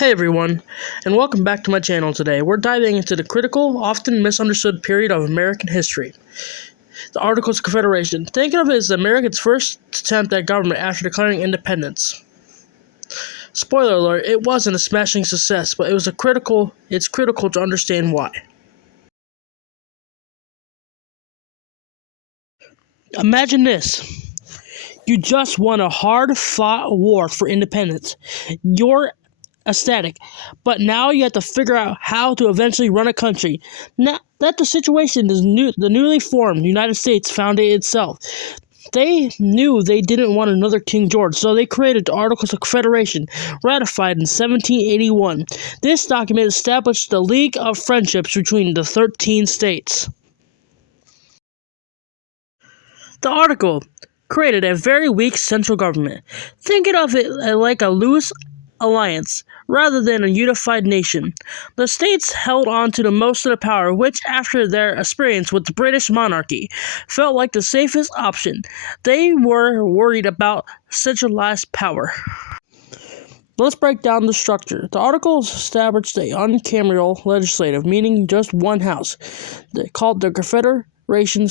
Hey everyone, and welcome back to my channel today. We're diving into the critical, often misunderstood period of American history, the Articles of Confederation. Think of it as America's first attempt at government after declaring independence. Spoiler alert, it wasn't a smashing success, but it's critical to understand why. Imagine this. You just won a hard-fought war for independence. You're ecstatic, but now you have to figure out how to eventually run a country. Now that the situation is the newly formed United States found it itself. They knew they didn't want another King George, so they created the Articles of Confederation, ratified in 1781. This document established the League of Friendships between the 13 states. The article created a very weak central government. Thinking of it like a loose alliance rather than a unified nation. The states held on to the most of the power, which, after their experience with the British monarchy, felt like the safest option. They were worried about centralized power. Let's break down the structure. The articles established a unicameral legislative, meaning just one house, called the Confederation's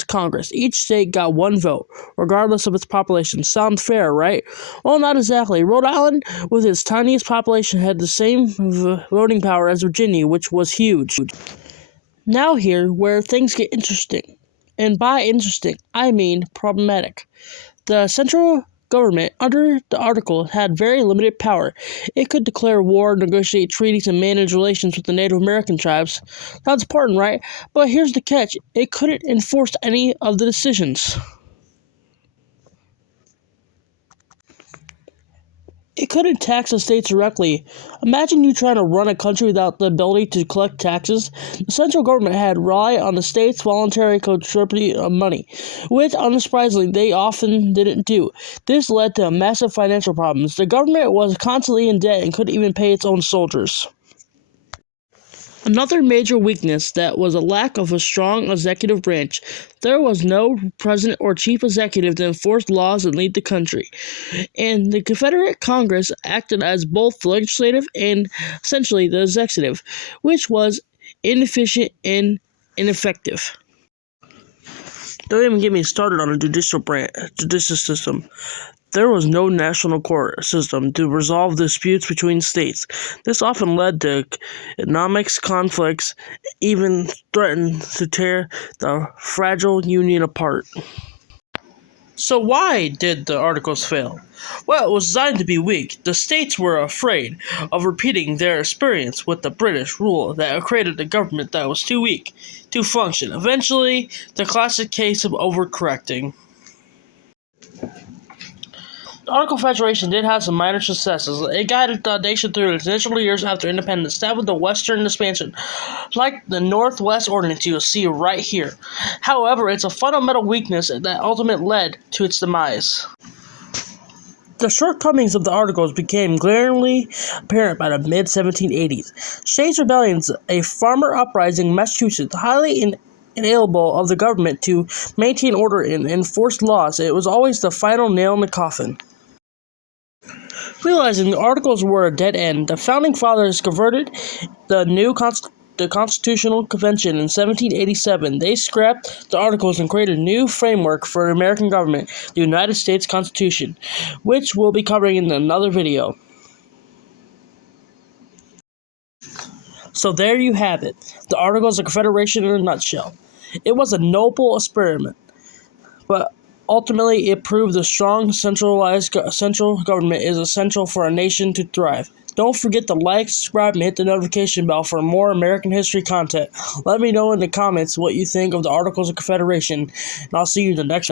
Congress. Each state got one vote, regardless of its population. Sound fair, right? Well, not exactly. Rhode Island, with its tiniest population, had the same voting power as Virginia, which was huge. Now here, where things get interesting. And by interesting, I mean problematic. The central government, under the article, had very limited power. It could declare war, negotiate treaties, and manage relations with the Native American tribes. Sounds important, right? But here's the catch. It couldn't enforce any of the decisions. It couldn't tax the states directly. Imagine you trying to run a country without the ability to collect taxes. The central government had relied on the states' voluntary contribution of money, which, unsurprisingly, they often didn't do. This led to massive financial problems. The government was constantly in debt and couldn't even pay its own soldiers. Another major weakness that was a lack of a strong executive branch. There was no president or chief executive to enforce laws and lead the country. And the Confederate Congress acted as both the legislative and essentially the executive, which was inefficient and ineffective. Don't even get me started on a judicial system. There was no national court system to resolve disputes between states. This often led to economic conflicts, even threatened to tear the fragile union apart. So why did the Articles fail? Well, it was designed to be weak. The states were afraid of repeating their experience with the British rule that created a government that was too weak to function. Eventually, the classic case of overcorrecting. The Articles of Confederation did have some minor successes. It guided the nation through its initial years after independence, established the Western expansion, like the Northwest Ordinance you will see right here. However, it's a fundamental weakness that ultimately led to its demise. The shortcomings of the Articles became glaringly apparent by the mid-1780s. States rebellions, a farmer uprising in Massachusetts, highly inalienable of the government to maintain order and enforce laws. It was always the final nail in the coffin. Realizing the Articles were a dead end, the Founding Fathers converted the Constitutional Convention in 1787. They scrapped the Articles and created a new framework for American government, the United States Constitution, which we'll be covering in another video. So there you have it, the Articles of Confederation in a nutshell. It was a noble experiment, but ultimately, it proved the strong central government is essential for a nation to thrive. Don't forget to like, subscribe, and hit the notification bell for more American history content. Let me know in the comments what you think of the Articles of Confederation, and I'll see you in the next